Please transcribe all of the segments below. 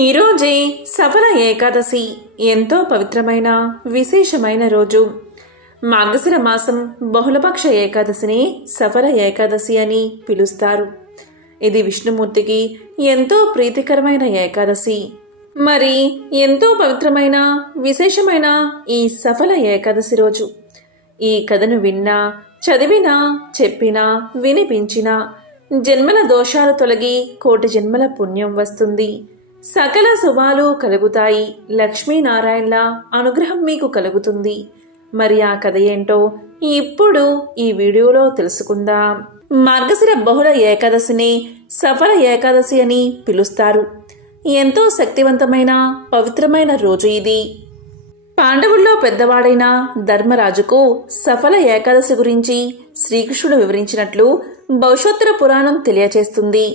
ఈరోజే సఫల ఏకాదశి ఎంతో పవిత్రమైన విశేషమైన రోజు. మార్గశిర మాసం బహుళపక్ష ఏకాదశిని సఫల ఏకాదశి అని పిలుస్తారు. ఇది విష్ణుమూర్తికి ఎంతో ప్రీతికరమైన ఏకాదశి. మరి ఎంతో పవిత్రమైన విశేషమైన ఈ సఫల ఏకాదశి రోజు ఈ కథను విన్నా, చదివినా, చెప్పినా, వినిపించినా జన్మల దోషాలు తొలగి కోటి జన్మల పుణ్యం వస్తుంది. సకల శుభాలు కలుగుతాయి. లక్ష్మీనారాయణల అనుగ్రహం మీకు కలుగుతుంది. మరి ఆ కథ ఏంటో ఇప్పుడు ఈ వీడియోలో తెలుసుకుందాం. మార్గశిర బహుళ ఏకాదశిని సఫల ఏకాదశి అని పిలుస్తారు. ఎంతో శక్తివంతమైన పవిత్రమైన రోజు ఇది. పాండవుల్లో పెద్దవాడైన ధర్మరాజుకు సఫల ఏకాదశి గురించి శ్రీకృష్ణుడు వివరించినట్లు భవిష్యోత్తర పురాణం తెలియచేస్తుంది.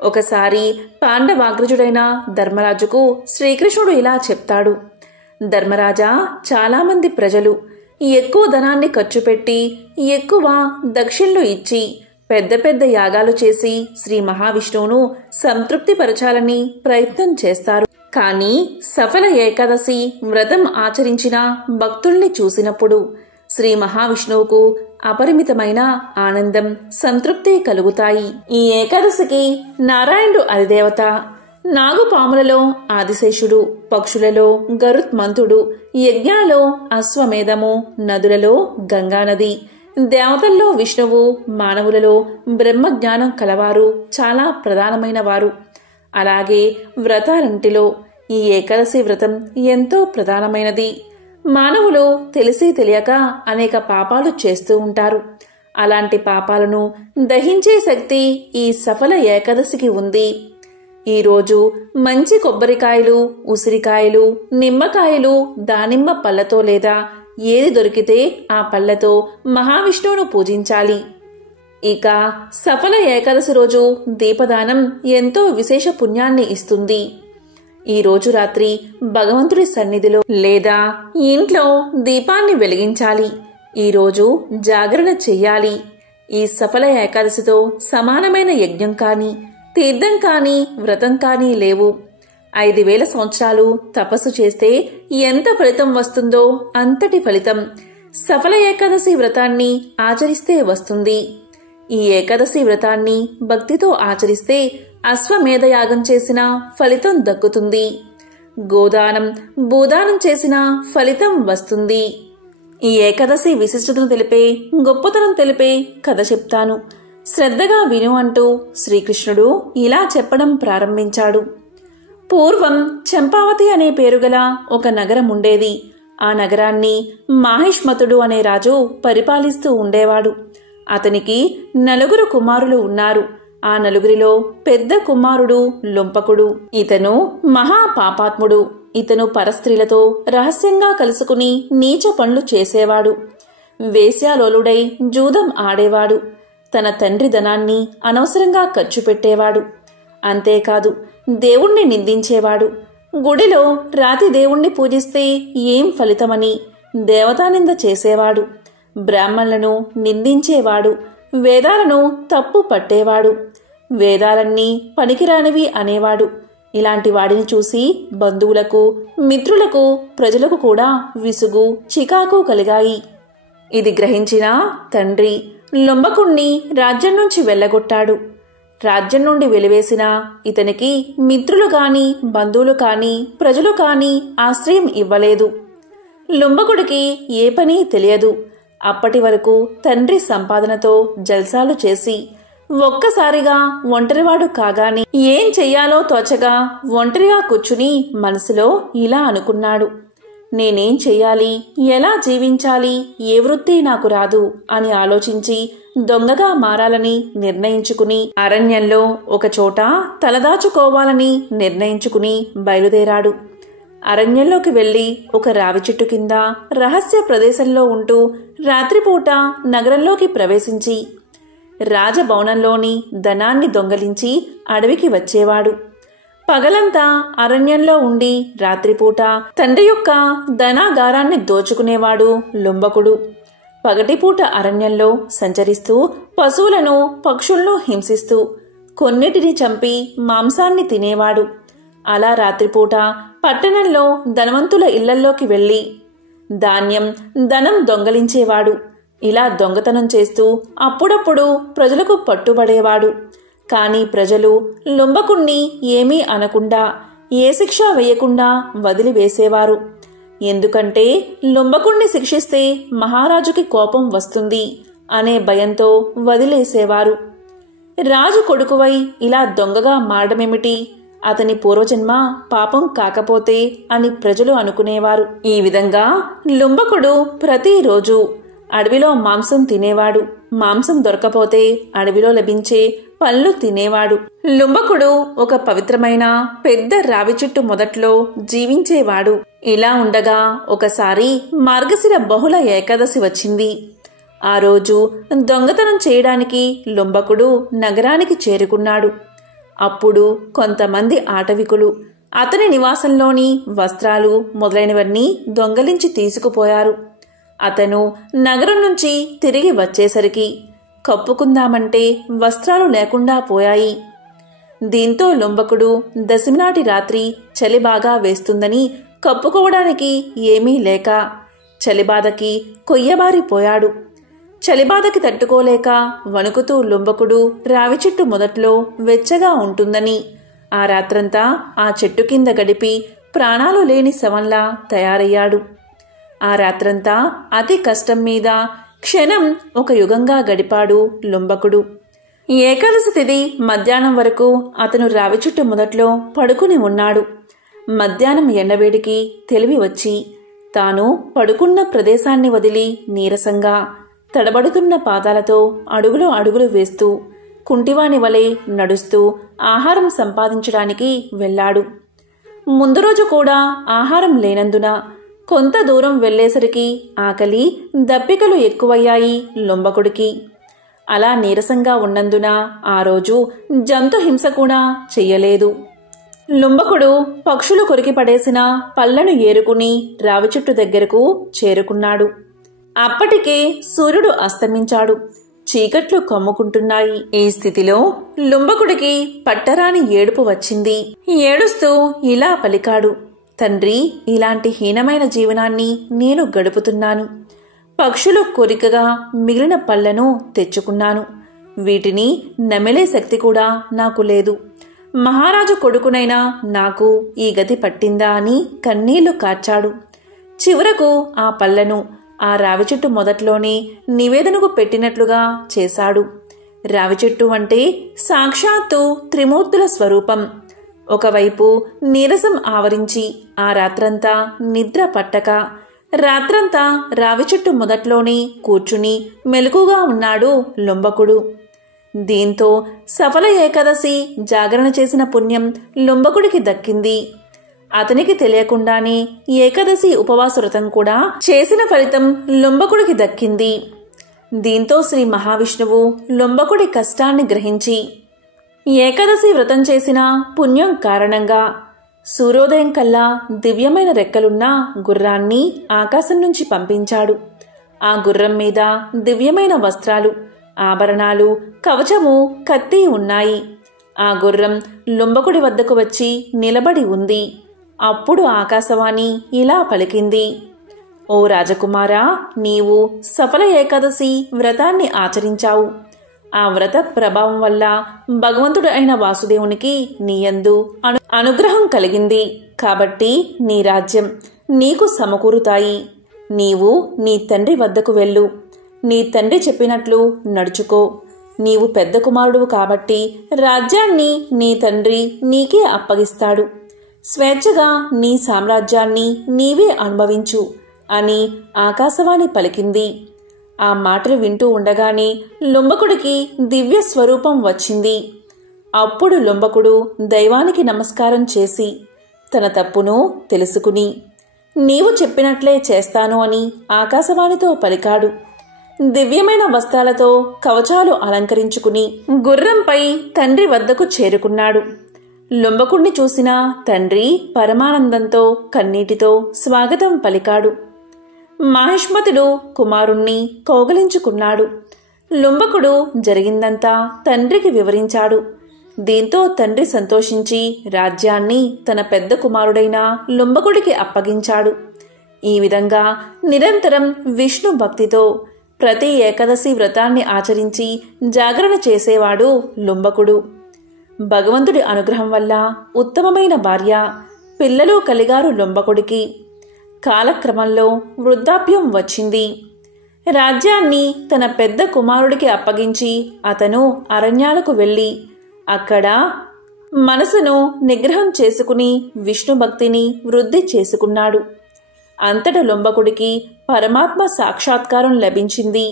ఒకసారి పాండవాగ్రజుడైన ధర్మరాజుకు శ్రీకృష్ణుడు ఇలా చెప్తాడు. ధర్మరాజా, చాలామంది ప్రజలు ఎక్కువ ధనాన్ని ఖర్చు పెట్టి ఎక్కువ దక్షిణలు ఇచ్చి పెద్ద పెద్ద యాగాలు చేసి శ్రీ మహావిష్ణువును సంతృప్తిపరచాలని ప్రయత్నం చేస్తారు. కానీ సఫల ఏకాదశి వ్రతం ఆచరించిన భక్తుల్ని చూసినప్పుడు శ్రీ మహావిష్ణువుకు అపరిమితమైన ఆనందం, సంతృప్తి కలుగుతాయి. ఈ ఏకాదశికి నారాయణుడు అధిదేవత. నాగుపాములలో ఆదిశేషుడు, పక్షులలో గరుత్మంతుడు, యజ్ఞాలలో అశ్వమేధము, నదులలో గంగానది, దేవతల్లో విష్ణువు, మానవులలో బ్రహ్మజ్ఞానం కలవారు చాలా ప్రధానమైన వారు. అలాగే వ్రతాలంటిలో ఈ ఏకాదశి వ్రతం ఎంతో ప్రధానమైనది. మానవులు తెలిసి తెలియక అనేక పాపాలు చేస్తూ ఉంటారు. అలాంటి పాపాలను దహించే శక్తి ఈ సఫల ఏకాదశికి ఉంది. ఈరోజు మంచి కొబ్బరికాయలు, ఉసిరికాయలు, నిమ్మకాయలు, దానిమ్మ పళ్ళతో లేదా ఏది దొరికితే ఆ పళ్ళతో మహావిష్ణువును పూజించాలి. ఇక సఫల ఏకాదశి రోజు దీపదానం ఎంతో విశేష పుణ్యాన్ని ఇస్తుంది. ఈ రోజు రాత్రి భగవంతుడి సన్నిధిలో లేదా ఇంట్లో దీపాన్ని వెలిగించాలి. ఈరోజు జాగరణ చెయ్యాలి. ఈ సఫల ఏకాదశితో సమానమైన యజ్ఞం కానీ, తీర్థం కానీ, వ్రతం కానీ లేవు. 5000 సంవత్సరాలు తపస్సు చేస్తే ఎంత ఫలితం వస్తుందో అంతటి ఫలితం సఫల ఏకాదశి వ్రతాన్ని ఆచరిస్తే వస్తుంది. ఈ ఏకాదశి వ్రతాన్ని భక్తితో ఆచరిస్తే అశ్వమేధ యాగం చేసిన ఫలితం దక్కుతుంది. గోదానం, భూదానం చేసిన ఫలితం వస్తుంది. ఈ ఏకాదశి విశిష్టతను తెలిపే, గొప్పతనం తెలిపే కథ చెప్తాను. శ్రద్ధగా విను అంటూ శ్రీకృష్ణుడు ఇలా చెప్పడం ప్రారంభించాడు. పూర్వం చంపావతి అనే పేరుగల ఒక నగరం ఉండేది. ఆ నగరాన్ని మాహిష్మతుడు అనే రాజు పరిపాలిస్తూ ఉండేవాడు. అతనికి 4 కుమారులు ఉన్నారు. ఆ 4 పెద్ద కుమారుడు లొంపకుడు. ఇతను మహాపాపాత్ముడు. ఇతను పరస్త్రీలతో రహస్యంగా కలుసుకుని నీచ పనులు చేసేవాడు. వేశ్యాలోలుడై జూదం ఆడేవాడు. తన తండ్రి ధనాన్ని అనవసరంగా ఖర్చు పెట్టేవాడు. అంతేకాదు, దేవుణ్ణి నిందించేవాడు. గుడిలో రాతి దేవుణ్ణి పూజిస్తే ఏం ఫలితమని దేవతానింద చేసేవాడు. బ్రాహ్మణులను నిందించేవాడు. వేదాలను తప్పు పట్టేవాడు. వేదాలన్నీ పనికిరానివి అనేవాడు. ఇలాంటి వాడిని చూసి బంధువులకు, మిత్రులకు, ప్రజలకు కూడా విసుగు, చికాకు కలిగాయి. ఇది గ్రహించిన తండ్రి లొంబకుణ్ణి రాజ్యం నుంచి వెళ్ళగొట్టాడు. రాజ్యం నుండి వెలివేసిన ఇతనికి మిత్రులు కాని, బంధువులు కాని, ప్రజలు కాని ఆశ్రయం ఇవ్వలేదు. లొంబకుడికి ఏ పని తెలియదు. అప్పటి వరకు తండ్రి సంపాదనతో జల్సాలు చేసి ఒక్కసారిగా ఒంటరివాడు కాగానే ఏం చెయ్యాలో తోచగా ఒంటరిగా కూర్చుని మనసులో ఇలా అనుకున్నాడు. నేనేం చెయ్యాలి, ఎలా జీవించాలి, ఏ వృత్తి నాకు రాదు అని ఆలోచించి దొంగగా మారాలని నిర్ణయించుకుని అరణ్యంలో ఒకచోట తలదాచుకోవాలని నిర్ణయించుకుని బయలుదేరాడు. అరణ్యంలోకి వెళ్లి ఒక రావి చెట్టు కింద రహస్య ప్రదేశంలో ఉంటూ రాత్రిపూట నగరంలోకి ప్రవేశించి రాజభవనంలోని ధనాన్ని దొంగలించి అడవికి వచ్చేవాడు. పగలంతా అరణ్యంలో ఉండి రాత్రిపూట తండ్రి యొక్క ధనాగారాన్ని దోచుకునేవాడు లొంబకుడు. పగటిపూట అరణ్యంలో సంచరిస్తూ పశువులను, పక్షులను హింసిస్తూ కొన్నిటిని చంపి మాంసాన్ని తినేవాడు. అలా రాత్రిపూట పట్టణంలో ధనవంతుల ఇళ్లల్లోకి వెళ్ళి ధాన్యం, ధనం దొంగలించేవాడు. ఇలా దొంగతనం చేస్తూ అప్పుడప్పుడు ప్రజలకు పట్టుబడేవాడు. కాని ప్రజలు లుంబకుణ్ణి ఏమీ అనకుండా, ఏ శిక్ష వేయకుండా వదిలివేసేవారు. ఎందుకంటే లుంబకుణ్ణి శిక్షిస్తే మహారాజుకి కోపం వస్తుంది అనే భయంతో వదిలేసేవారు. రాజు కొడుకువై ఇలా దొంగగా మారడమేమిటి, అతని పూర్వజన్మ పాపం కాకపోతే అని ప్రజలు అనుకునేవారు. ఈ విధంగా లుంబకుడు ప్రతిరోజు అడవిలో మాంసం తినేవాడు. మాంసం దొరకపోతే అడవిలో లభించే పళ్ళు తినేవాడు. లుంబకుడు ఒక పవిత్రమైన పెద్ద రావి చెట్టు మొదట్లో జీవించేవాడు. ఇలా ఉండగా ఒకసారి మార్గశిర బహుళ ఏకాదశి వచ్చింది. ఆ రోజు దొంగతనం చేయడానికి లుంబకుడు నగరానికి చేరుకున్నాడు. అప్పుడు కొంతమంది ఆటవికులు అతని నివాసంలోని వస్త్రాలు మొదలైనవన్నీ దొంగలించి తీసుకుపోయారు. అతను నగరం నుంచి తిరిగి వచ్చేసరికి కప్పుకుందామంటే వస్త్రాలు లేకుండా పోయాయి. దీంతో లుంబకుడు దశమినాటి రాత్రి చలి బాగా వేస్తుందని కప్పుకోవడానికి ఏమీ లేక చలిబాధకి కొయ్యబారిపోయాడు. చలిబాధకి తట్టుకోలేక వణుకుతూ లుంబకుడు రావి చెట్టు మొదట్లో వెచ్చగా ఉంటుందని ఆ రాత్రంతా ఆ చెట్టు కింద గడిపి ప్రాణాలు లేని శవంలా తయారయ్యాడు. ఆ రాత్రంతా అతి కష్టం మీద క్షణం ఒక యుగంగా గడిపాడు లుంబకుడు. ఏకాదశి తిథి మధ్యాహ్నం వరకు అతను రావి చెట్టు మొదట్లో పడుకుని ఉన్నాడు. మధ్యాహ్నం ఎండవేడికి తెలివి వచ్చి తాను పడుకున్న ప్రదేశాన్ని వదిలి నీరసంగా తడబడుతున్న పాదాలతో అడుగులు వేస్తూ కుంటివాని వలె నడుస్తూ ఆహారం సంపాదించడానికి వెళ్ళాడు. ముందు రోజు కూడా ఆహారం లేనందున కొంత దూరం వెళ్లేసరికి ఆకలి, దప్పికలు ఎక్కువయ్యాయి లుంబకుడికి. అలా నీరసంగా ఉన్నందున ఆ రోజు జంతు హింస కూడా చెయ్యలేదు. లుంబకుడు పక్షులు కొరికి పడేసిన పళ్లను ఏరుకుని రావి చెట్టు దగ్గరకు చేరుకున్నాడు. అప్పటికే సూర్యుడు అస్తమించాడు. చీకట్లు కమ్ముకుంటున్నాయి. ఈ స్థితిలో లుంబకుడికి పట్టరాని ఏడుపు వచ్చింది. ఏడుస్తూ ఇలా పలికాడు, తండ్రి, ఇలాంటి హీనమైన జీవనాన్ని నేను గడుపుతున్నాను. పక్షులు కోరికగా మిగిలిన పళ్లను తెచ్చుకున్నాను. వీటిని నమిలే శక్తి కూడా నాకు లేదు. మహారాజు కొడుకునైనా నాకు ఈ గతి పట్టిందా అని కన్నీళ్లు కార్చాడు. చివరకు ఆ పళ్లను ఆ రావి చెట్టు మొదట్లోనే నివేదనకు పెట్టినట్లుగా చేశాడు. రావి చెట్టు అంటే సాక్షాత్తు త్రిమూర్తుల స్వరూపం. ఒకవైపు నీరసం ఆవరించి ఆ రాత్రంతా నిద్ర పట్టక రాత్రంతా రావి చెట్టు మొదట్లోనే కూర్చుని మెలకుగా ఉన్నాడు లుంబకుడు. దీంతో సఫల ఏకాదశి జాగరణ చేసిన పుణ్యం లుంబకుడికి దక్కింది. అతనికి తెలియకుండానే ఏకాదశి ఉపవాస వ్రతం కూడా చేసిన ఫలితం లుంబకుడికి దక్కింది. దీంతో శ్రీ మహావిష్ణువు లుంబకుడి కష్టాన్ని గ్రహించి ఏకాదశి వ్రతం చేసిన పుణ్యం కారణంగా సూర్యోదయం కల్లా దివ్యమైన రెక్కలున్న గుర్రాన్ని ఆకాశం నుంచి పంపించాడు. ఆ గుర్రం మీద దివ్యమైన వస్త్రాలు, ఆభరణాలు, కవచము, కత్తి ఉన్నాయి. ఆ గుర్రం లుంబకుడి వద్దకు వచ్చి నిలబడి ఉంది. అప్పుడు ఆకాశవాణి ఇలా పలికింది, ఓ రాజకుమారా, నీవు సఫల ఏకాదశి వ్రతాన్ని ఆచరించావు. ఆ వ్రత ప్రభావం వల్ల భగవంతుడు అయిన వాసుదేవునికి నీయందు అనుగ్రహం కలిగింది. కాబట్టి నీ రాజ్యం నీకు సమకూరుతాయి. నీవు నీ తండ్రి వద్దకు వెళ్ళు. నీ తండ్రి చెప్పినట్లు నడుచుకో. నీవు పెద్ద కుమారుడు కాబట్టి రాజ్యాన్ని నీ తండ్రి నీకే అప్పగిస్తాడు. స్వేచ్ఛగా నీ సామ్రాజ్యాన్ని నీవే అనుభవించు అని ఆకాశవాణి పలికింది. ఆ మాటలు వింటూ ఉండగానే లుంబకుడికి దివ్య స్వరూపం వచ్చింది. అప్పుడు లుంబకుడు దైవానికి నమస్కారం చేసి తన తప్పును తెలుసుకుని నీవు చెప్పినట్లే చేస్తాను అని ఆకాశవాణితో పలికాడు. దివ్యమైన వస్త్రాలతో కవచాలు అలంకరించుకుని గుర్రంపై తండ్రి వద్దకు చేరుకున్నాడు. లుంబకుణ్ణి చూసిన తండ్రి పరమానందంతో కన్నీటితో స్వాగతం పలికాడు. మహిష్మతుడు కుమారుణ్ణి కౌగలించుకున్నాడు. లుంబకుడు జరిగిందంతా తండ్రికి వివరించాడు. దీంతో తండ్రి సంతోషించి రాజ్యాన్ని తన పెద్ద కుమారుడైన లుంబకుడికి అప్పగించాడు. ఈ విధంగా నిరంతరం విష్ణు భక్తితో ప్రతి ఏకాదశి వ్రతాన్ని ఆచరించి జాగరణ చేసేవాడు లుంబకుడు. భగవంతుడి అనుగ్రహం వల్ల ఉత్తమమైన భార్య, పిల్లలు కలిగారు లుంబకుడికి. కాలక్రమంలో వృద్ధాప్యం వచ్చింది. రాజ్యాన్ని తన పెద్ద కుమారుడికి అప్పగించి అతను అరణ్యాలకు వెళ్ళి అక్కడ మనసును నిగ్రహం చేసుకుని విష్ణు భక్తిని వృద్ధి చేసుకున్నాడు. అంతట లుంబకుడికి పరమాత్మ సాక్షాత్కారం లభించింది.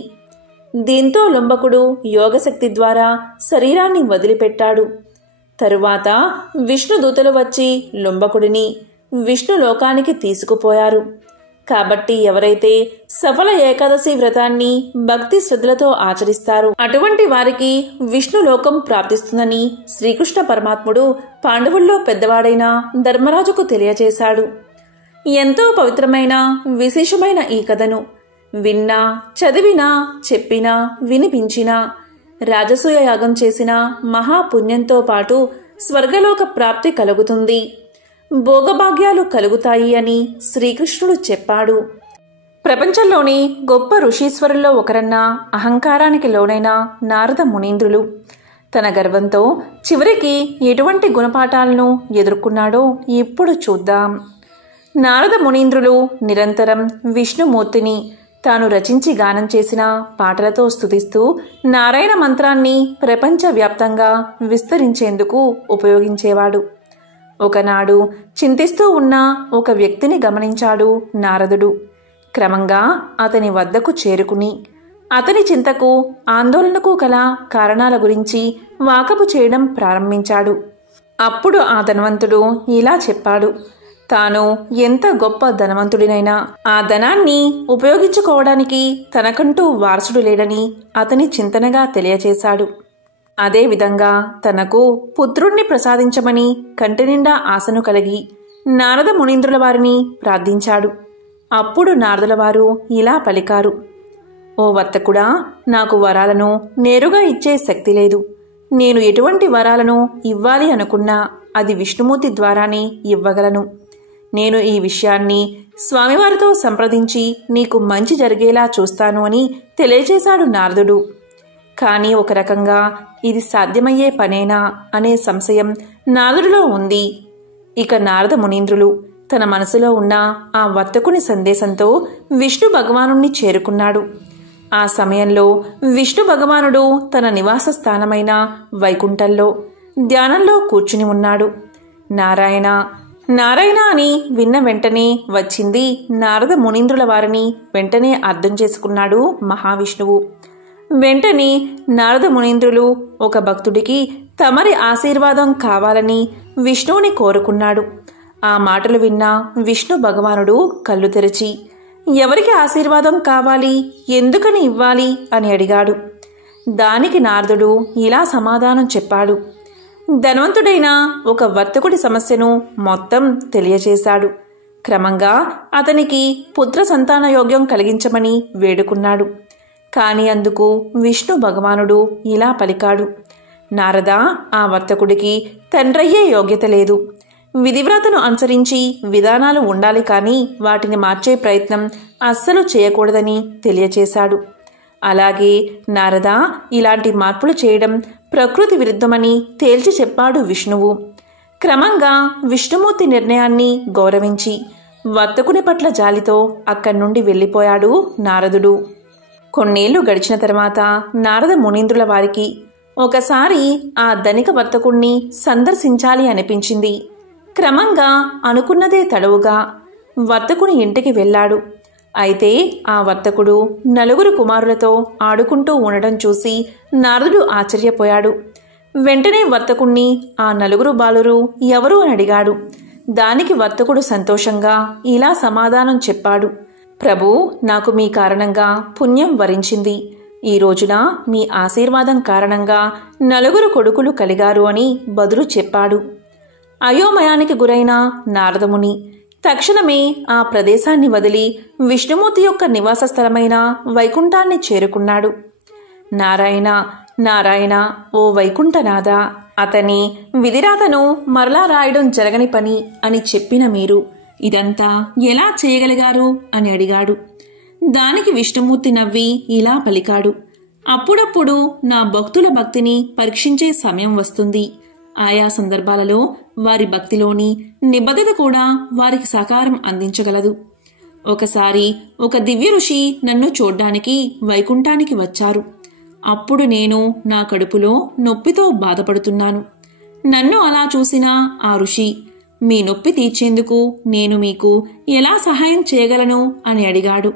దీంతో లుంబకుడు యోగశక్తి ద్వారా శరీరాన్ని వదిలిపెట్టాడు. తరువాత విష్ణుదూతలు వచ్చి లుంబకుడిని విష్ణు లోకానికి తీసుకుపోయారు. కాబట్టి ఎవరైతే సఫల ఏకాదశి వ్రతాన్ని భక్తి శ్రద్ధలతో ఆచరిస్తారో అటువంటి వారికి విష్ణులోకం ప్రాప్తిస్తుందని శ్రీకృష్ణ పరమాత్ముడు పాండవుల్లో పెద్దవాడైన ధర్మరాజుకు తెలియజేశాడు. ఎంతో పవిత్రమైన విశేషమైన ఈ కథను విన్నా, చదివినా, చెప్పినా, వినిపించినా రాజసూయ యాగం చేసిన మహాపుణ్యంతో పాటు స్వర్గలోక ప్రాప్తి కలుగుతుంది, భోగభాగ్యాలు కలుగుతాయి అని శ్రీకృష్ణుడు చెప్పాడు. ప్రపంచంలోని గొప్ప ఋషీశ్వరుల్లో ఒకరన్న అహంకారానికి లోనైన నారద మునీంద్రులు తన గర్వంతో చివరికి ఎటువంటి గుణపాఠాలను ఎదుర్కొన్నాడో ఇప్పుడు చూద్దాం. నారద మునీంద్రులు నిరంతరం విష్ణుమూర్తిని తాను రచించి గానం చేసిన పాటలతో స్తుతిస్తూ నారాయణ మంత్రాన్ని ప్రపంచవ్యాప్తంగా విస్తరించేందుకు ఉపయోగించేవాడు. ఒకనాడు చింతిస్తూ ఉన్న ఒక వ్యక్తిని గమనించాడు నారదుడు. క్రమంగా అతని వద్దకు చేరుకుని అతని చింతకు, ఆందోళనకు గల కారణాల గురించి వాకబు చేయడం ప్రారంభించాడు. అప్పుడు ఆ ధనవంతుడు ఇలా చెప్పాడు. తాను ఎంత గొప్ప ధనవంతుడినైనా ఆ ధనాన్ని ఉపయోగించుకోవడానికి తనకంటూ వారసుడు లేడని అతని చింతనగా తెలియచేశాడు. అదేవిధంగా తనకు పుత్రుణ్ణి ప్రసాదించమని కంటినిండా ఆశను కలిగి నారద మునీంద్రుల వారిని ప్రార్థించాడు. అప్పుడు నారదుల వారు ఇలా పలికారు. ఓ వర్తకుడా, నాకు వరాలను నేరుగా ఇచ్చే శక్తి లేదు. నేను ఎటువంటి వరాలను ఇవ్వాలి అనుకున్నా అది విష్ణుమూర్తి ద్వారానే ఇవ్వగలను. నేను ఈ విషయాన్ని స్వామివారితో సంప్రదించి నీకు మంచి జరిగేలా చూస్తాను అని తెలియజేశాడు నారదుడు. కానీ ఒక రకంగా ఇది సాధ్యమయ్యే పనేనా అనే సంశయం నారదుడిలో ఉంది. ఇక నారద మునీంద్రులు తన మనసులో ఉన్న ఆ వర్తకుని సందేశంతో విష్ణు భగవానుణ్ణి చేరుకున్నాడు. ఆ సమయంలో విష్ణు భగవానుడు తన నివాస స్థానమైన వైకుంఠంలో ధ్యానంలో కూర్చుని ఉన్నాడు. నారాయణ నారాయణ అని విన్న వెంటనే వచ్చింది నారద మునీంద్రుల వారిని వెంటనే అర్థం చేసుకున్నాడు మహావిష్ణువు. వెంటనే నారద మునీంద్రులు ఒక భక్తుడికి తమరి ఆశీర్వాదం కావాలని విష్ణువుని కోరుకున్నాడు. ఆ మాటలు విన్న విష్ణు భగవానుడు కళ్ళు తెరిచి ఎవరికి ఆశీర్వాదం కావాలి, ఎందుకని ఇవ్వాలి అని అడిగాడు. దానికి నారదుడు ఇలా సమాధానం చెప్పాడు. ధనవంతుడైన ఒక వర్తకుడి సమస్యను మొత్తం తెలియచేశాడు. క్రమంగా అతనికి పుత్ర సంతాన యోగ్యం కలిగించమని వేడుకున్నాడు. కాని అందుకు విష్ణు భగవానుడు ఇలా పలికాడు. నారద, ఆ వర్తకుడికి తండ్రయ్యే యోగ్యత లేదు. విధివ్రతను అనుసరించి విధానాలు ఉండాలి కానీ వాటిని మార్చే ప్రయత్నం అస్సలు చేయకూడదని తెలియచేశాడు. అలాగే నారద, ఇలాంటి మార్పులు చేయడం ప్రకృతి విరుద్ధమని తేల్చి చెప్పాడు విష్ణువు. క్రమంగా విష్ణుమూర్తి నిర్ణయాన్ని గౌరవించి వర్తకుని పట్ల జాలితో అక్కడి నుండి వెళ్ళిపోయాడు నారదుడు. కొన్నేళ్లు గడిచిన తర్వాత నారద మునీంద్రుల వారికి ఒకసారి ఆ ధనిక వర్తకుణ్ణి సందర్శించాలి అనిపించింది. క్రమంగా అనుకున్నదే తడవుగా వర్తకుని ఇంటికి వెళ్ళాడు. అయితే ఆ వర్తకుడు నలుగురు కుమారులతో ఆడుకుంటూ ఉండడం చూసి నారదుడు ఆశ్చర్యపోయాడు. వెంటనే వర్తకుణ్ణి ఆ నలుగురు బాలురు ఎవరు అని అడిగాడు. దానికి వర్తకుడు సంతోషంగా ఇలా సమాధానం చెప్పాడు. ప్రభు, నాకు మీ కారణంగా పుణ్యం వరించింది. ఈ రోజున మీ ఆశీర్వాదం కారణంగా నలుగురు కొడుకులు కలిగారు అని బదులు చెప్పాడు. అయోమయానికి గురైన నారదముని తక్షణమే ఆ ప్రదేశాన్ని వదిలి విష్ణుమూర్తి యొక్క నివాస స్థలమైన వైకుంఠాన్ని చేరుకున్నాడు. నారాయణ నారాయణ, ఓ వైకుంఠనాథ అతని విధిరాతను మరలా రాయడం జరగని పని అని చెప్పిన మీరు ఇదంతా ఎలా చేయగలిగారు అని అడిగాడు. దానికి విష్ణుమూర్తి నవ్వి ఇలా పలికాడు, అప్పుడప్పుడు నా భక్తుల భక్తిని పరీక్షించే సమయం వస్తుంది. ఆయా సందర్భాలలో వారి భక్తిలోని నిబద్ధత కూడా వారికి సహకారం అందించగలదు. ఒకసారి ఒక దివ్య ఋషి నన్ను చూడ్డానికి వైకుంఠానికి వచ్చారు. అప్పుడు నేను నా కడుపులో నొప్పితో బాధపడుతున్నాను. నన్ను అలా చూసిన ఆ ఋషి, మీ నొప్పి తీర్చేందుకు నేను మీకు ఎలా సహాయం చేయగలను అని అడిగాడు.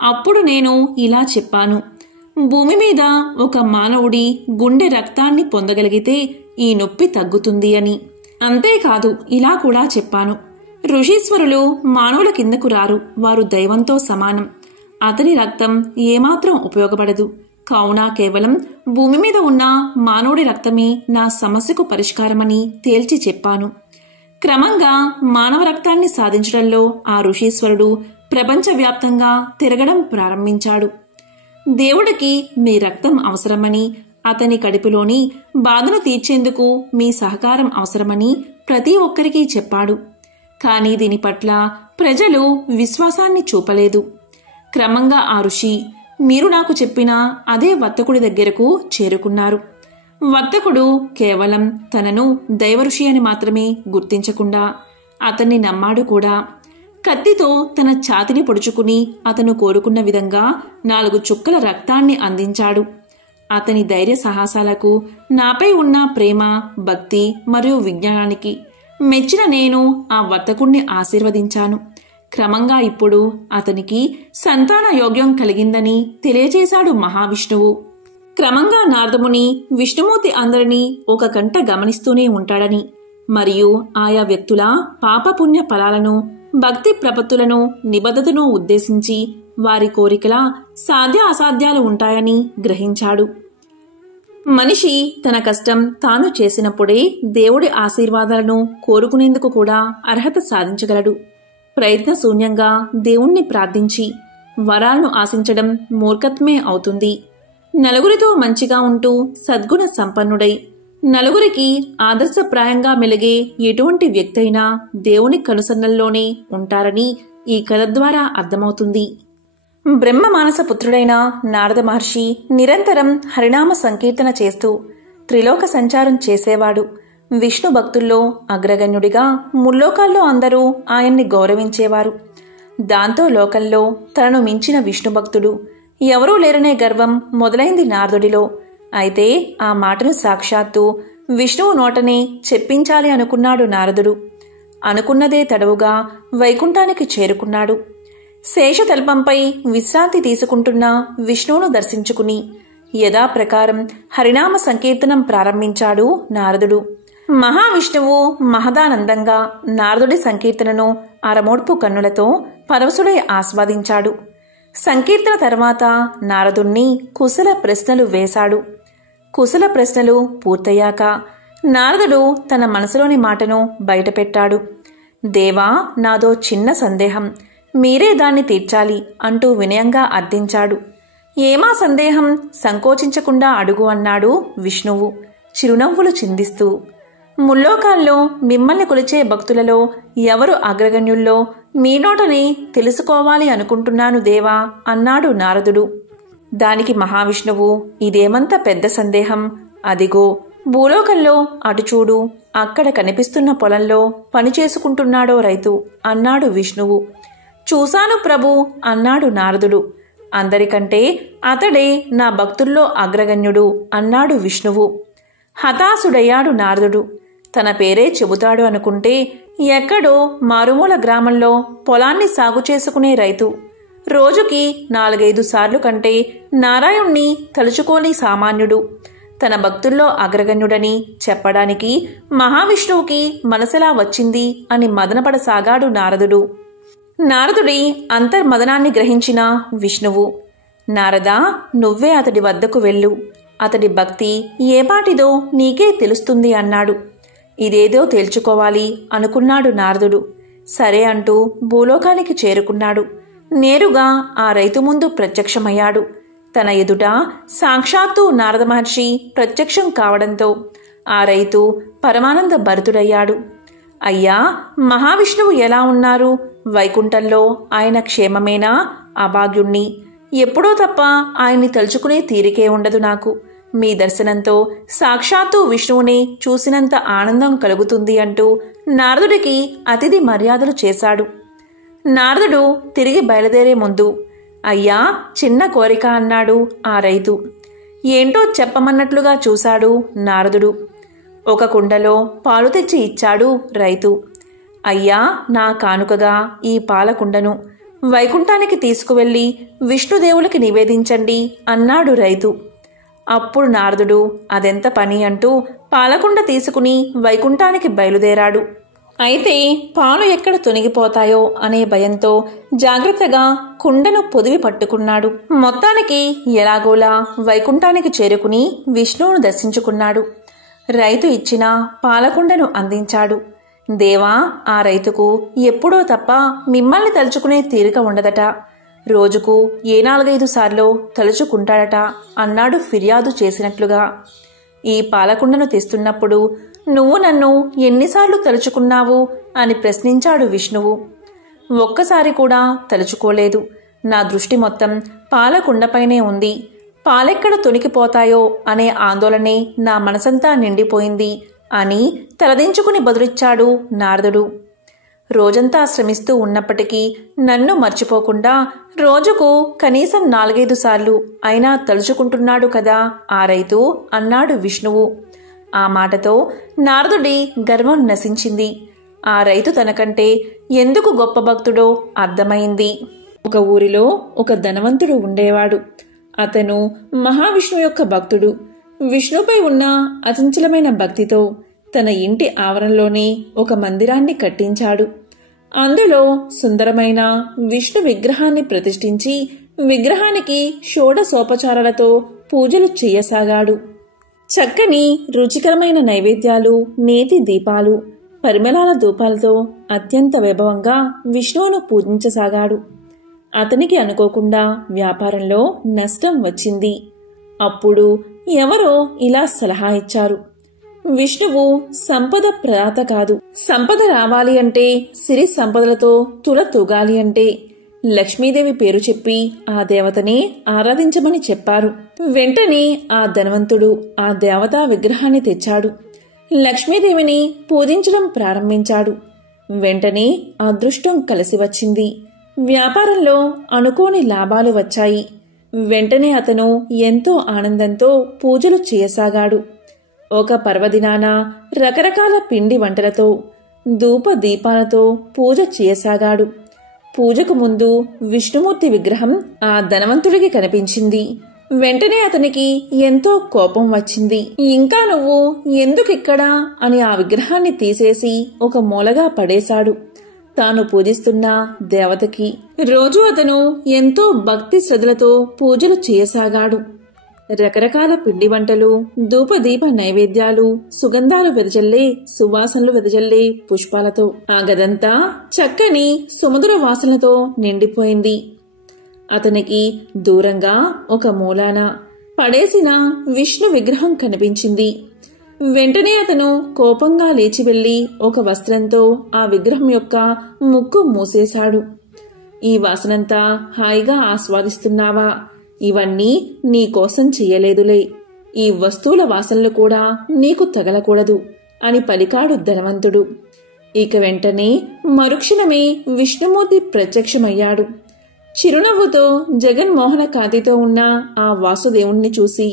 అప్పుడు నేను ఇలా చెప్పాను, భూమి మీద ఒక మానవుడి గుండె రక్తాన్ని పొందగలిగితే ఈ నొప్పి తగ్గుతుంది అని. అంతేకాదు ఇలా కూడా చెప్పాను, ఋషీశ్వరులు మానవుల కిందకు రారు, వారు దైవంతో సమానం. అతని రక్తం ఏమాత్రం ఉపయోగపడదు. కావున కేవలం భూమి మీద ఉన్న మానవుడి రక్తమే నా సమస్యకు పరిష్కారమని తేల్చి చెప్పాను. క్రమంగా మానవ రక్తాన్ని సాధించడంలో ఆ ఋషీశ్వరుడు ప్రపంచవ్యాప్తంగా తిరగడం ప్రారంభించాడు. దేవుడికి మీ రక్తం అవసరమని, అతని కడుపులోని బాధను తీర్చేందుకు మీ సహకారం అవసరమని ప్రతి ఒక్కరికి చెప్పాడు. కానీ దీని పట్ల ప్రజలు విశ్వాసాన్ని చూపలేదు. క్రమంగా ఆ ఋషి మీరు నాకు చెప్పిన అదే వర్తకుడి దగ్గరకు చేరుకున్నారు. వర్తకుడు కేవలం తనను దైవఋషి అని మాత్రమే గుర్తించకుండా అతన్ని నమ్మాడు కూడా. కత్తితో తన ఛాతిని పొడుచుకుని అతను కోరుకున్న విధంగా 4 చుక్కల రక్తాన్ని అందించాడు. అతని ధైర్య సాహసాలకు, నాపై ఉన్న ప్రేమ, భక్తి మరియు విజ్ఞానానికి మెచ్చిన నేను ఆ వర్తకుణ్ణి ఆశీర్వదించాను. క్రమంగా ఇప్పుడు అతనికి సంతాన యోగ్యం కలిగిందని తెలియజేశాడు మహావిష్ణువు. క్రమంగా నారదముని విష్ణుమూర్తి అందరినీ ఒక కంట గమనిస్తూనే ఉంటాడని, మరియు ఆయా వ్యక్తుల పాపపుణ్య ఫలాలను, భక్తి ప్రపత్తులను, నిబద్ధతను ఉద్దేశించి వారి కోరికల సాధ్య అసాధ్యాలు ఉంటాయని గ్రహించాడు. మనిషి తన కష్టం తాను చేసినప్పుడే దేవుడి ఆశీర్వాదాలను కోరుకునేందుకు కూడా అర్హత సాధించగలడు. ప్రయత్నశూన్యంగా దేవుణ్ణి ప్రార్థించి వరాలను ఆశించడం మూర్ఖత్వమే అవుతుంది. నలుగురితో మంచిగా ఉంటూ సద్గుణ సంపన్నుడై నలుగురికి ఆదర్శప్రాయంగా మెలిగే ఎటువంటి వ్యక్తి అయినా దేవుని కనుసన్నల్లోనే ఉంటారని ఈ కథ ద్వారా అర్థమవుతుంది. బ్రహ్మ మానస పుత్రుడైన నారద మహర్షి నిరంతరం హరినామ సంకీర్తన చేస్తూ త్రిలోక సంచారం చేసేవాడు. విష్ణు భక్తుల్లో అగ్రగణ్యుడిగా ముల్లోకాల్లో అందరూ ఆయన్ని గౌరవించేవారు. దాంతో లోకంలో తనను మించిన విష్ణు భక్తుడు ఎవరూ లేరనే గర్వం మొదలైంది నారదుడిలో. అయితే ఆ మాటను సాక్షాత్తు విష్ణువు నోటనే చెప్పించాలి అనుకున్నాడు నారదుడు. అనుకున్నదే తడవుగా వైకుంఠానికి చేరుకున్నాడు. శేషతల్పంపై విశ్రాంతి తీసుకుంటున్న విష్ణువును దర్శించుకుని యథాప్రకారం హరినామ సంకీర్తనం ప్రారంభించాడు నారదుడు. మహావిష్ణువు మహదానందంగా నారదుడి సంకీర్తనను అరమోడ్పు కన్నులతో పరవశుడై ఆస్వాదించాడు. సంకీర్తన తర్వాత నారదుణ్ణి కుశల ప్రశ్నలు వేశాడు. కుశల ప్రశ్నలు పూర్తయ్యాక నారదుడు తన మనసులోని మాటను బయటపెట్టాడు. దేవా, నాదో చిన్న సందేహం, మీరే దాన్ని తీర్చాలి అంటూ వినయంగా అర్థించాడు. ఏమా సందేహం, సంకోచించకుండా అడుగు అన్నాడు విష్ణువు చిరునవ్వులు చిందిస్తూ. ముల్లోకాల్లో మిమ్మల్ని కొలిచే భక్తులలో ఎవరు అగ్రగణ్యుల్లో మీ నోటని తెలుసుకోవాలి అనుకుంటున్నాను దేవా అన్నాడు నారదుడు. దానికి మహావిష్ణువు, ఇదేమంత పెద్ద సందేహం, అదిగో భూలోకంలో అటు చూడు, అక్కడ కనిపిస్తున్న పొలంలో పనిచేసుకుంటున్నాడో రైతు అన్నాడు విష్ణువు. చూశాను ప్రభు అన్నాడు నారదుడు. అందరికంటే అతడే నా భక్తుల్లో అగ్రగణ్యుడు అన్నాడు విష్ణువు. హతాశుడయ్యాడు నారదుడు. తన పేరే చెబుతాడు అనుకుంటే ఎక్కడో మారుమూల గ్రామంలో పొలాన్ని సాగు చేసుకునే రైతు రోజుకి 4-5 సార్లు కంటే నారాయణ్ణి తలుచుకోని సామాన్యుడు తన భక్తుల్లో అగ్రగణ్యుడని చెప్పడానికి మహావిష్ణువుకి మనసెలా వచ్చింది అని మదనపడసాగాడు నారదుడు. నారదుడి అంతర్మదనాన్ని గ్రహించిన విష్ణువు, నారదా, నువ్వే అతడి వద్దకు వెళ్ళు, అతడి భక్తి ఏపాటిదో నీకే తెలుస్తుంది అన్నాడు. ఇదేదో తేల్చుకోవాలి అనుకున్నాడు నారదుడు. సరే అంటూ భూలోకానికి చేరుకున్నాడు. నేరుగా ఆ రైతు ముందు ప్రత్యక్షమయ్యాడు. తన ఎదుట సాక్షాత్తు నారద మహర్షి ప్రత్యక్షం కావడంతో ఆ రైతు పరమానంద భరితుడయ్యాడు. అయ్యా, మహావిష్ణువు ఎలా ఉన్నారు? వైకుంఠంలో ఆయన క్షేమమేనా? అభాగ్యుణ్ణి. ఎప్పుడో తప్ప ఆయన్ని తలుచుకునే తీరికే ఉండదు నాకు. మీ దర్శనంతో సాక్షాత్తు విష్ణువుని చూసినంత ఆనందం కలుగుతుంది అంటూ నారదుడికి అతిథి మర్యాదలు చేశాడు. నారదుడు తిరిగి బయలుదేరే ముందు, అయ్యా, చిన్న కోరిక అన్నాడు ఆ రైతు. ఏంటో చెప్పమన్నట్లుగా చూశాడు నారదుడు. ఒక కుండలో పాలు తెచ్చి ఇచ్చాడు రైతు. అయ్యా, నా కానుకగా ఈ పాలకుండను వైకుంఠానికి తీసుకువెళ్ళి విష్ణుదేవులకి నివేదించండి అన్నాడు రైతు. అప్పుడు నారదుడు అదెంత పని అంటూ పాలకుండ తీసుకుని వైకుంఠానికి బయలుదేరాడు. అయితే పాలు ఎక్కడ తొనిగిపోతాయో అనే భయంతో జాగ్రత్తగా కుండను పొదివి పట్టుకున్నాడు. మొత్తానికి ఎలాగోలా వైకుంఠానికి చేరుకుని విష్ణువును దర్శించుకున్నాడు. రైతు ఇచ్చిన పాలకుండను అందించాడు. దేవా, ఆ రైతుకు ఎప్పుడో తప్ప మిమ్మల్ని తలుచుకునే తీరిక ఉండదట. రోజుకు 4-5 సార్లు తలుచుకుంటాడట అన్నాడు ఫిర్యాదు చేసినట్లుగా. ఈ పాలకుండను తెస్తున్నప్పుడు నువ్వు నన్ను ఎన్నిసార్లు తలుచుకున్నావు అని ప్రశ్నించాడు విష్ణువు. ఒక్కసారి కూడా తలుచుకోలేదు. నా దృష్టి మొత్తం పాలకుండపైనే ఉంది. పాలెక్కడ తొనికిపోతాయో అనే ఆందోళనే నా మనసంతా నిండిపోయింది అని తలదించుకుని బదులిచ్చాడు నారదుడు. రోజంతా శ్రమిస్తూ ఉన్నప్పటికీ నన్ను మర్చిపోకుండా రోజుకు కనీసం 4-5 సార్లు అయినా తలుచుకుంటున్నాడు కదా ఆ రైతు అన్నాడు విష్ణువు. ఆ మాటతో నారదుడి గర్వం నశించింది. ఆ రైతు తనకంటే ఎందుకు గొప్ప భక్తుడో అర్థమైంది. ఒక ఊరిలో ఒక ధనవంతుడు ఉండేవాడు. అతను మహావిష్ణువు యొక్క భక్తుడు. విష్ణుపై ఉన్న అచంచలమైన భక్తితో తన ఇంటి ఆవరణలోనే ఒక మందిరాన్ని కట్టించాడు. అందులో సుందరమైన విష్ణు విగ్రహాన్ని ప్రతిష్ఠించి విగ్రహానికి షోడశోపచారాలతో పూజలు చేయసాగాడు. చక్కని రుచికరమైన నైవేద్యాలు, నేతి దీపాలు, పరిమళాల ధూపాలతో అత్యంత వైభవంగా విష్ణువును పూజించసాగాడు. అతనికి అనుకోకుండా వ్యాపారంలో నష్టం వచ్చింది. అప్పుడు ఎవరో ఇలా సలహా ఇచ్చారు. విష్ణువు సంపద ప్రదాత కాదు. సంపద రావాలి అంటే, సిరి సంపదలతో తుల తూగాలి అంటే లక్ష్మీదేవి పేరు చెప్పి ఆ దేవతనే ఆరాధించమని చెప్పారు. వెంటనే ఆ ధనవంతుడు ఆ దేవతా విగ్రహాన్ని తెచ్చాడు. లక్ష్మీదేవిని పూజించడం ప్రారంభించాడు. వెంటనే అదృష్టం కలిసి వచ్చింది. వ్యాపారంలో అనుకోని లాభాలు వచ్చాయి. వెంటనే అతను ఎంతో ఆనందంతో పూజలు చేయసాగాడు. ఒక పర్వదినాన రకరకాల పిండి వంటలతో, ధూప దీపాలతో పూజ చేయసాగాడు. పూజకు ముందు విష్ణుమూర్తి విగ్రహం ఆ ధనవంతుడికి కనిపించింది. వెంటనే అతనికి ఎంతో కోపం వచ్చింది. ఇంకా నువ్వు ఎందుకిక్కడా అని ఆ విగ్రహాన్ని తీసేసి ఒక మూలగా పడేశాడు. తాను పూజిస్తున్న దేవతకి రోజు అతను ఎంతో భక్తి శ్రద్ధలతో పూజలు చేయసాగాడు. రకరకాల పిండి వంటలు, ధూపదీప నైవేద్యాలు, సుగంధాలు వెదజల్లే, సువాసనలు వెదజల్లే పుష్పాలతో ఆ గదంతా చక్కని సుమధుర వాసనలతో నిండిపోయింది. అతనికి దూరంగా ఒక మూలాన పడేసిన విష్ణు విగ్రహం కనిపించింది. వెంటనే అతను కోపంగా లేచి వెళ్లి ఒక వస్త్రంతో ఆ విగ్రహం యొక్క ముక్కు మూసేశాడు. ఈ వాసనంతా హాయిగా ఆస్వాదిస్తున్నావా? ఇవన్నీ నీకోసం చెయ్యలేదులే. ఈ వస్తువుల వాసనలు కూడా నీకు తగలకూడదు అని పలికాడు ధనవంతుడు. ఇక వెంటనే మరుక్షణమే విష్ణుమూర్తి ప్రత్యక్షమయ్యాడు. చిరునవ్వుతో జగన్మోహన కాంతితో ఉన్న ఆ వాసుదేవుణ్ణి చూసి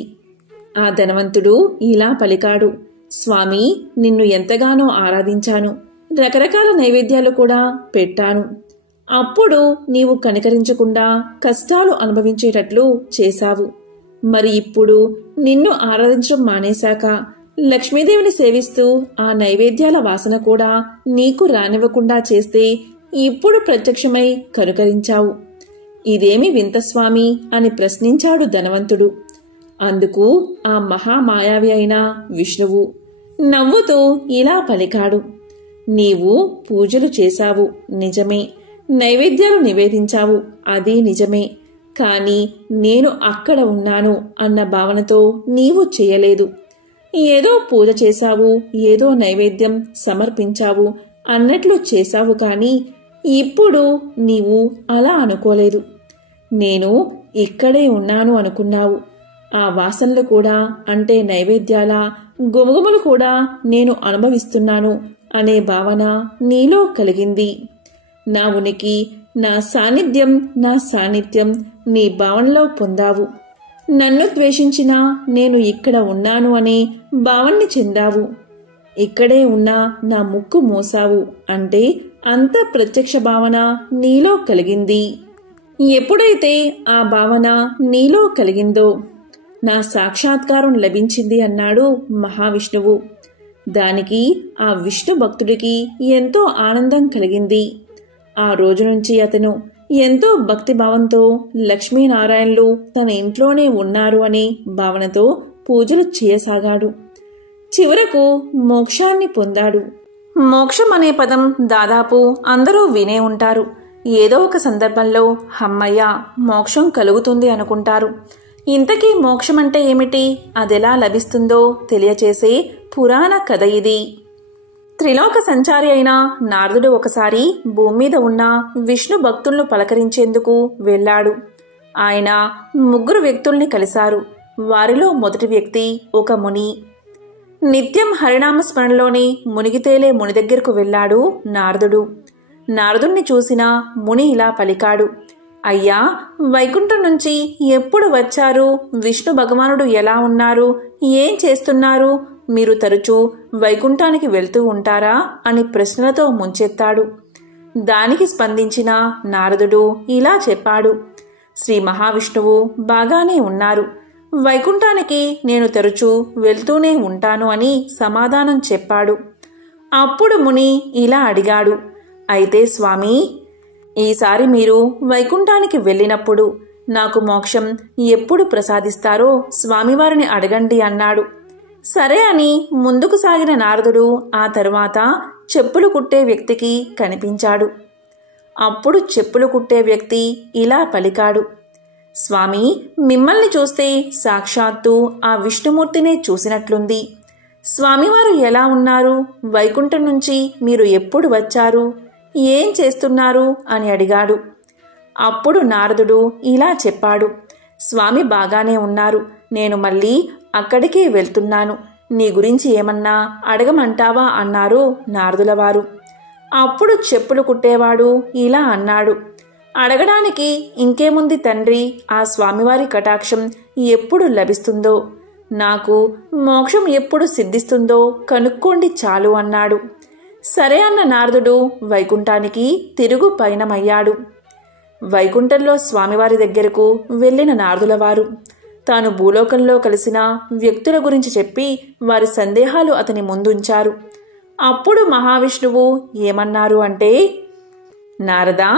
ఆ ధనవంతుడు ఇలా పలికాడు. స్వామి, నిన్ను ఎంతగానో ఆరాధించాను. రకరకాల నైవేద్యాలు కూడా పెట్టాను. అప్పుడు నీవు కనికరించకుండా కష్టాలు అనుభవించేటట్లు చేశావు. మరి ఇప్పుడు నిన్ను ఆరాధించడం మానేశాక లక్ష్మీదేవిని సేవిస్తూ ఆ నైవేద్యాల వాసన కూడా నీకు రానివ్వకుండా చేస్తే ఇప్పుడు ప్రత్యక్షమై కనుకరించావు. ఇదేమి వింత స్వామి అని ప్రశ్నించాడు ధనవంతుడు. అందుకు ఆ మహామాయావి అయిన విష్ణువు నవ్వుతూ ఇలా పలికాడు. నీవు పూజలు చేశావు నిజమే, నైవేద్యాలు నివేదించావు అది నిజమే. కాని నేను అక్కడ ఉన్నాను అన్న భావనతో నీవు చేయలేదు. ఏదో పూజ చేశావు, ఏదో నైవేద్యం సమర్పించావు అన్నట్లు చేశావు, కానీ ఇప్పుడు నీవు అలా అనుకోలేదు. నేను ఇక్కడే ఉన్నాను అనుకున్నావు. ఆ వాసనలు కూడా, అంటే నైవేద్యాల గుమగుమలు కూడా నేను అనుభవిస్తున్నాను అనే భావన నీలో కలిగింది. నా ఉనికి, నా సాన్నిధ్యం నీ భావనలో పొందావు. నన్ను ద్వేషించినా నేను ఇక్కడ ఉన్నాను అనే భావన్ని చెందావు. ఇక్కడే ఉన్న నా ముక్కు మోసావు, అంటే అంత ప్రత్యక్ష భావన నీలో కలిగింది. ఎప్పుడైతే ఆ భావన నీలో కలిగిందో నా సాక్షాత్కారం లభించింది అన్నాడు మహావిష్ణువు. దానికి ఆ విష్ణు భక్తుడికి ఎంతో ఆనందం కలిగింది. ఆ రోజు నుంచి అతను ఎంతో భక్తిభావంతో లక్ష్మీనారాయణులు తన ఇంట్లోనే ఉన్నారు అనే భావనతో పూజలు చేయసాగాడు. చివరకు మోక్షాన్ని పొందాడు. మోక్షం అనే పదం దాదాపు అందరూ వినే ఉంటారు. ఏదో ఒక సందర్భంలో హమ్మయ్య మోక్షం కలుగుతుంది అనుకుంటారు. ఇంతకీ మోక్షం అంటే ఏమిటి, అదెలా లభిస్తుందో తెలియచేసే పురాణ కథ ఇది. త్రిలోక సంచారి అయిన నారదుడు ఒకసారి భూమి మీద ఉన్న విష్ణు భక్తులను పలకరించేందుకు వెళ్ళాడు. ఆయన 3 వ్యక్తుల్ని కలిశారు. వారిలో మొదటి వ్యక్తి ఒక ముని. నిత్యం హరినామ స్మరణలోని మునిగితేలే ముని దగ్గరకు వెళ్ళాడు నారదుడు. నారదుణ్ణి చూసిన ముని ఇలా పలికాడు, అయ్యా, వైకుంఠం నుంచి ఎప్పుడు వచ్చారు? విష్ణు భగవానుడు ఎలా ఉన్నారు? ఏం చేస్తున్నారు? మీరు తరచూ వైకుంఠానికి వెళ్తూ ఉంటారా అని ప్రశ్నలతో ముంచెత్తాడు. దానికి స్పందించిన నారదుడు ఇలా చెప్పాడు, శ్రీ మహావిష్ణువు బాగానే ఉన్నారు. వైకుంఠానికి నేను తరచూ వెళ్తూనే ఉంటాను అని సమాధానం చెప్పాడు. అప్పుడు ముని ఇలా అడిగాడు, అయితే స్వామి, ఈసారి మీరు వైకుంఠానికి వెళ్ళినప్పుడు నాకు మోక్షం ఎప్పుడు ప్రసాదిస్తారో స్వామివారిని అడగండి అన్నాడు. సరే అని ముందుకు సాగిన నారదుడు ఆ తరువాత చెప్పులు కుట్టే వ్యక్తికి కనిపించాడు. అప్పుడు చెప్పులు కుట్టే వ్యక్తి ఇలా పలికాడు, స్వామి, మిమ్మల్ని చూస్తే సాక్షాత్తు ఆ విష్ణుమూర్తినే చూసినట్లుంది. స్వామివారు ఎలా ఉన్నారు? వైకుంఠం నుంచి మీరు ఎప్పుడు వచ్చారు? ఏం చేస్తున్నారు అని అడిగాడు. అప్పుడు నారదుడు ఇలా చెప్పాడు, స్వామి బాగానే ఉన్నారు. నేను మళ్ళీ అక్కడికే వెళ్తున్నాను. నీ గురించి ఏమన్నా అడగమంటావా అన్నారు నారదులవారు. అప్పుడు చెప్పులు కుట్టేవాడు ఇలా అన్నాడు, అడగడానికి ఇంకేముంది తండ్రి, ఆ స్వామివారి కటాక్షం ఎప్పుడు లభిస్తుందో, నాకు మోక్షం ఎప్పుడు సిద్ధిస్తుందో కనుక్కోండి చాలు అన్నాడు. సరే అన్న నారదుడు వైకుంఠానికి తిరుగు పయనమయ్యాడు. వైకుంఠంలో స్వామివారి దగ్గరకు వెళ్ళిన నారదులవారు తాను భూలోకంలో కలిసిన వ్యక్తుల గురించి చెప్పి వారి సందేహాలు అతని ముందుంచారు. అప్పుడు మహావిష్ణువు ఏమన్నారు అంటే, నారదా,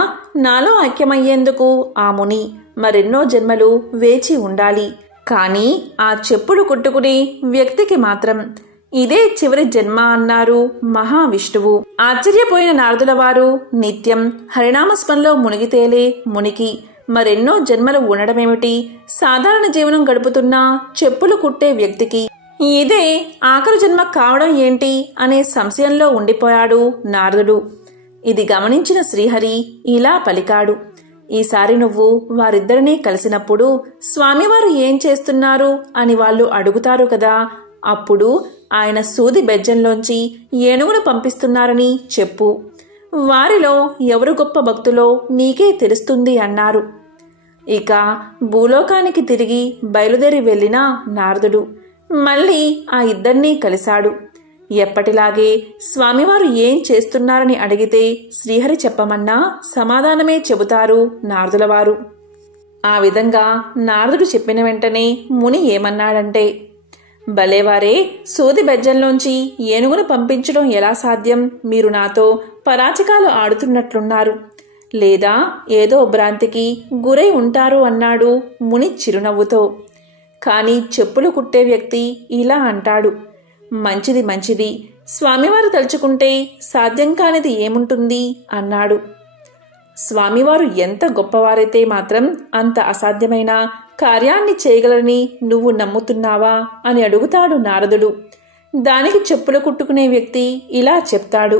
నాలో ఐక్యమయ్యేందుకు ఆ ముని మరెన్నో జన్మలు వేచి ఉండాలి. కానీ ఆ చెప్పులు కుట్టుకునే వ్యక్తికి మాత్రం ఇదే చివరి జన్మ అన్నారు మహావిష్ణువు. ఆశ్చర్యపోయిన నారదులవారు నిత్యం హరినామస్మరణలో మునిగితేలే మునికి మరెన్నో జన్మలు ఉండడమేమిటి? సాధారణ జీవనం గడుపుతున్న చెప్పులు కుట్టే వ్యక్తికి ఇదే ఆఖరు జన్మ కావడం ఏంటి అనే సంశయంలో ఉండిపోయాడు నారదుడు. ఇది గమనించిన శ్రీహరి ఇలా పలికాడు, ఈసారి నువ్వు వారిద్దరినీ కలిసినప్పుడు స్వామివారు ఏం చేస్తున్నారు అని వాళ్ళు అడుగుతారు కదా, అప్పుడు ఆయన సూది బెజ్జంలోంచి ఏనుగును పంపిస్తున్నారని చెప్పు. వారిలో ఎవరు గొప్ప భక్తులో నీకే తెలుస్తుంది అన్నారు. ఇక భూలోకానికి తిరిగి బయలుదేరి వెళ్ళిన నారదుడు మళ్ళీ ఆ ఇద్దరినీ కలిశాడు. ఎప్పటిలాగే స్వామివారు ఏం చేస్తున్నారని అడిగితే శ్రీహరి చెప్పమన్నా సమాధానమే చెబుతారు నారదులవారు. ఆ విధంగా నారదుడు చెప్పిన వెంటనే ముని ఏమన్నాడంటే, భలేవారే, సూది బెజ్జంలోంచి ఏనుగును పంపించడం ఎలా సాధ్యం? మీరు నాతో పరాచికాలు ఆడుతున్నట్లున్నారు, లేదా ఏదో భ్రాంతికి గురై ఉంటారు అన్నాడు ముని చిరునవ్వుతో. కాని చెప్పులు కుట్టే వ్యక్తి ఇలా అంటాడు, మంచిది మంచిది, స్వామివారు తలుచుకుంటే సాధ్యం కానిది ఏముంటుంది అన్నాడు. స్వామివారు ఎంత గొప్పవారైతే మాత్రం అంత అసాధ్యమైన కార్యాన్ని చేయగలని నువ్వు నమ్ముతున్నావా అని అడుగుతాడు నారదుడు. దానికి చెప్పులు కుట్టుకునే వ్యక్తి ఇలా చెప్తాడు: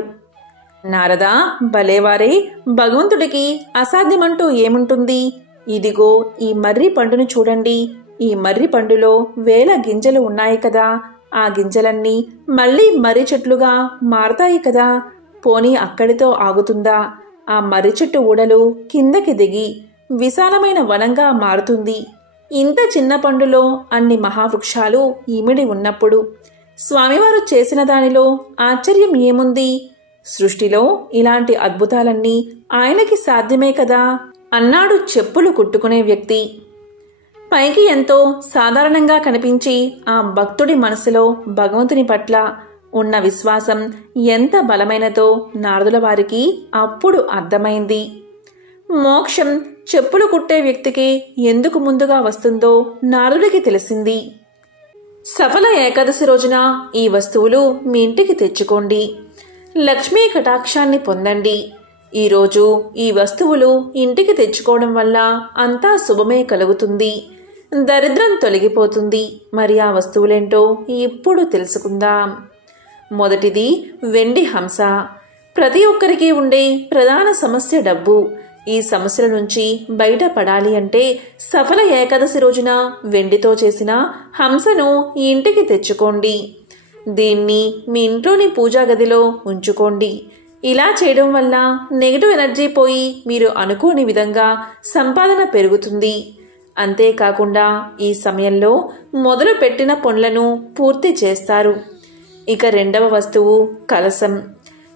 నారదా, భలేవారే, భగవంతుడికి అసాధ్యమంటూ ఏముంటుంది? ఇదిగో ఈ మర్రి పండును చూడండి. ఈ మర్రి పండులో వేల గింజలు ఉన్నాయి కదా. ఆ గింజలన్నీ మళ్ళీ మర్రి చెట్లుగా మారతాయి కదా. పోనీ అక్కడితో ఆగుతుందా? ఆ మర్రి చెట్టు ఊడలు కిందకి దిగి విశాలమైన వనంగా మారుతుంది. ఇంత చిన్న పండులో అన్ని మహావృక్షాలు ఇమిడి ఉన్నప్పుడు స్వామివారు చేసిన దానిలో ఆశ్చర్యం ఏముంది? సృష్టిలో ఇలాంటి అద్భుతాలన్నీ ఆయనకి సాధ్యమే కదా అన్నాడు చెప్పులు కుట్టుకునే వ్యక్తి. పైకి ఎంతో సాధారణంగా కనిపించి ఆ భక్తుడి మనసులో భగవంతుని పట్ల ఉన్న విశ్వాసం ఎంత బలమైనదో నారదుల వారికి అప్పుడు అర్థమైంది. మోక్షం చెప్పులు కుట్టే వ్యక్తికి ఎందుకు ముందుగా వస్తుందో నారదుడికి తెలిసింది. సఫల ఏకాదశి రోజున ఈ వస్తువులు మీ ఇంటికి తెచ్చుకోండి. లక్ష్మీ కటాక్షాన్ని పొందండి. ఈరోజు ఈ వస్తువులు ఇంటికి తెచ్చుకోవడం వల్ల అంతా శుభమే కలుగుతుంది. దరిద్రం తొలగిపోతుంది. మరి ఆ వస్తువులేంటో ఇప్పుడు తెలుసుకుందాం. మొదటిది వెండి హంస. ప్రతి ఒక్కరికి ఉండే ప్రధాన సమస్య డబ్బు. ఈ సమస్యల నుంచి బయటపడాలి అంటే సఫల ఏకాదశి రోజున వెండితో చేసిన హంసను ఈ ఇంటికి తెచ్చుకోండి. దీన్ని మీ ఇంట్లోని పూజా గదిలో ఉంచుకోండి. ఇలా చేయడం వల్ల నెగిటివ్ ఎనర్జీ పోయి మీరు అనుకోని విధంగా సంపాదన పెరుగుతుంది. అంతేకాకుండా ఈ సమయంలో మొదలు పెట్టిన పనులను పూర్తి చేస్తారు. ఇక రెండవ వస్తువు కలశం.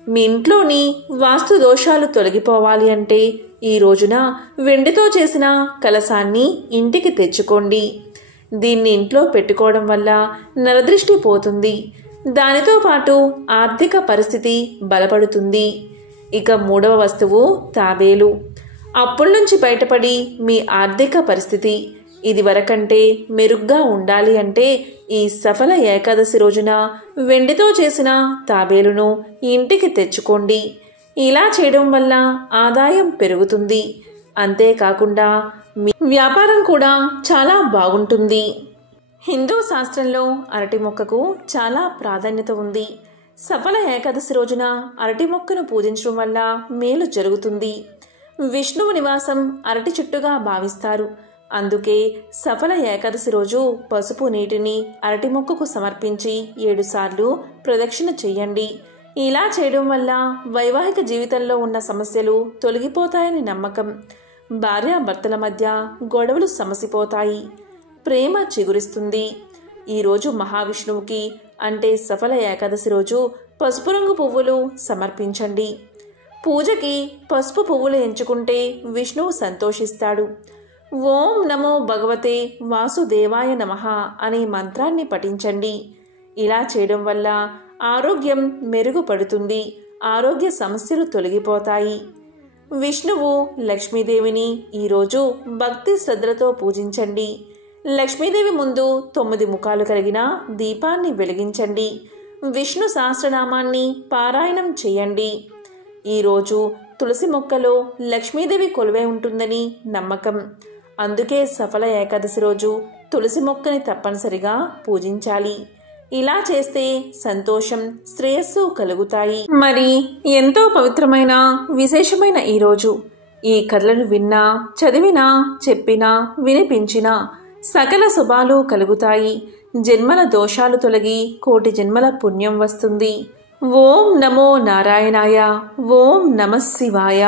మీ ఇంట్లోని వాస్తు దోషాలు తొలగిపోవాలి అంటే ఈ రోజున వెండితో చేసిన కలశాన్ని ఇంటికి తెచ్చుకోండి. దీన్ని ఇంట్లో పెట్టుకోవడం వల్ల నరదృష్టి పోతుంది. దానితో పాటు ఆర్థిక పరిస్థితి బలపడుతుంది. ఇక మూడవ వస్తువు తాబేలు. అప్పుల నుంచి బయటపడి మీ ఆర్థిక పరిస్థితి ఇదివరకంటే మెరుగ్గా ఉండాలి అంటే ఈ సఫల ఏకాదశి రోజున వెండితో చేసిన తాబేలును ఇంటికి తెచ్చుకోండి. ఇలా చేయడం వల్ల ఆదాయం పెరుగుతుంది. అంతేకాకుండా మీ వ్యాపారం కూడా చాలా బాగుంటుంది. హిందూ శాస్త్రంలో అరటి మొక్కకు చాలా ప్రాధాన్యత ఉంది. సఫల ఏకాదశి రోజున అరటి మొక్కను పూజించడం వల్ల మేలు జరుగుతుంది. విష్ణువు నివాసం అరటి చెట్టుగా భావిస్తారు. అందుకే సఫల ఏకాదశి రోజు పసుపు నీటిని అరటి మొక్కకు సమర్పించి 7 సార్లు ప్రదక్షిణ చెయ్యండి. ఇలా చేయడం వల్ల వైవాహిక జీవితంలో ఉన్న సమస్యలు తొలగిపోతాయని నమ్మకం. భార్యాభర్తల మధ్య గొడవలు సమసిపోతాయి. ప్రేమ చిగురిస్తుంది. ఈరోజు మహావిష్ణువుకి అంటే సఫల ఏకాదశి రోజు పసుపు రంగు పువ్వులు సమర్పించండి. పూజకి పసుపు పువ్వులు ఎంచుకుంటే విష్ణువు సంతోషిస్తాడు. ఓం నమో భగవతే వాసుదేవాయ నమః అనే మంత్రాన్ని పఠించండి. ఇలా చేయడం వల్ల ఆరోగ్యం మెరుగుపడుతుంది. ఆరోగ్య సమస్యలు తొలగిపోతాయి. విష్ణువు లక్ష్మీదేవిని ఈరోజు భక్తి శ్రద్ధలతో పూజించండి. లక్ష్మీదేవి ముందు 9 ముఖాలు కలిగిన దీపాన్ని వెలిగించండి. విష్ణు సహస్రనామాన్ని పారాయణం చేయండి. ఈరోజు తులసి మొక్కలో లక్ష్మీదేవి కొలువై ఉంటుందని నమ్మకం. అందుకే సఫల ఏకాదశి రోజు తులసి మొక్కని తప్పనిసరిగా పూజించాలి. ఇలా చేస్తే సంతోషం, శ్రేయస్సు కలుగుతాయి. మరి ఎంతో పవిత్రమైన విశేషమైన ఈరోజు ఈ కథలను విన్నా, చదివినా, చెప్పినా, వినిపించినా సకల శుభాలు కలుగుతాయి. జన్మల దోషాలు తొలగి కోటి జన్మల పుణ్యం వస్తుంది. ఓం నమో నారాయణాయ. ఓం నమః శివాయ.